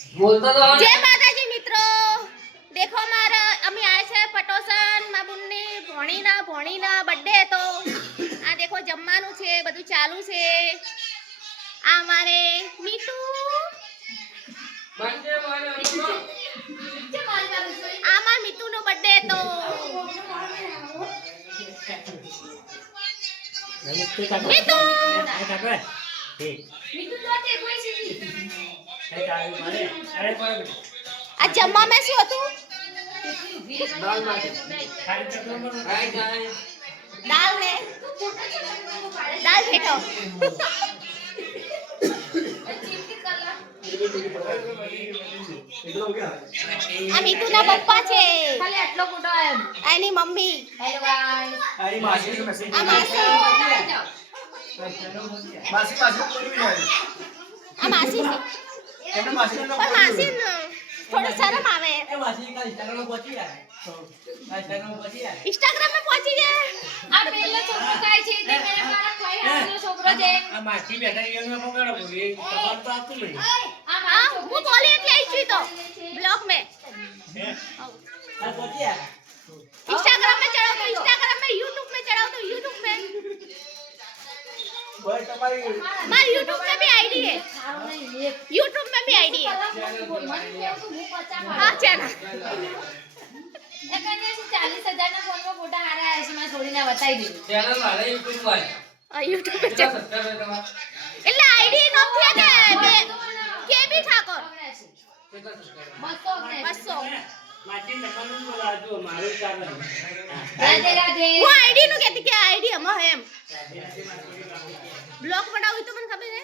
बोलता तो जय माताजी मित्रों देखो मारा अमी आए छे पटोसन मा बुन्नी भोणीना बर्थडे तो आ देखो जमवानुं छे बधुं चालू छे आ मारे मीठू आ मार मीठू नो बर्थडे तो मीठू आ जम्मा में શું હતું દાલ ને દાલ ફેટો આ મીઠુના પપ્પા છે ખાલી આટલો ફોટો આયો આની મમ્મી હેલો ગાઈસ આની માસી નો મેસેજ આ માસી આ માસી એમને માસી નો માસી थोड़ा शर्म आवे ए मासी का इंस्टाग्राम में पहुंची है इंस्टाग्राम में पहुंची है आ पेलो छोकरो काय छे ते मेरे मारा कोई हालो छोकरो छे आ मासी बैठा ये में पकड़ो बोली खबर तो आतु नहीं आ હું બોલી એટલે આવી છું તો બ્લોગ में आ पहुंची है इंस्टाग्राम में चढ़ाओ तो इंस्टाग्राम में YouTube में चढ़ाओ तो YouTube में भाई तुम्हारी हमारी YouTube में भी आईडी है YouTube में भी आईडी है हां चैनल એ કન્યા 40,000 ના ફોન માં ફોટા હારા આયા છે મેં છોડીને બતાઈ દીધું ચેનલ મારે YouTube પર આ YouTube પર એટલે આઈડી નથી કે કેબી ઠાકોર 200 માટી નકલનું બોલાજો મારું ચાલે રાધે રાધે હું આઈડી નું કહેતી કે આઈડી હમ એમ બ્લોગ બનાવી તો મને ખબર છે